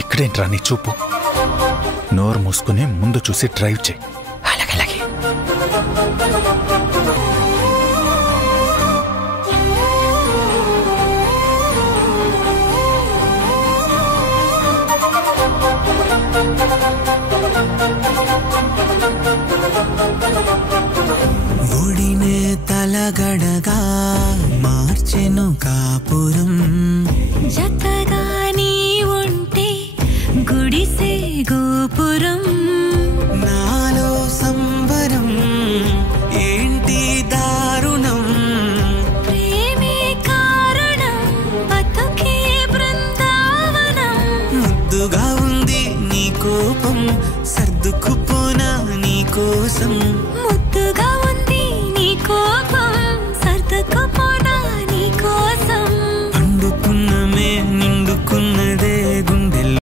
ఇక్కడేంట్రా నీ చూపు? నోరు మూసుకుని ముందు చూసి డ్రైవ్ చేయి. అలాగే. ఒడినే తలగడగా మార్చెను కాపురం, జతగా నీ ఉంటే గుడిసే గోపురం. నాలో సంబరం ఏంటి దారుణం, ప్రేమే కారణం బతుకే బృందావనం. ముద్దుగా ఉంది నీ కోపం, సర్దుకుపోనా నీ కోసం. ముద్దుగా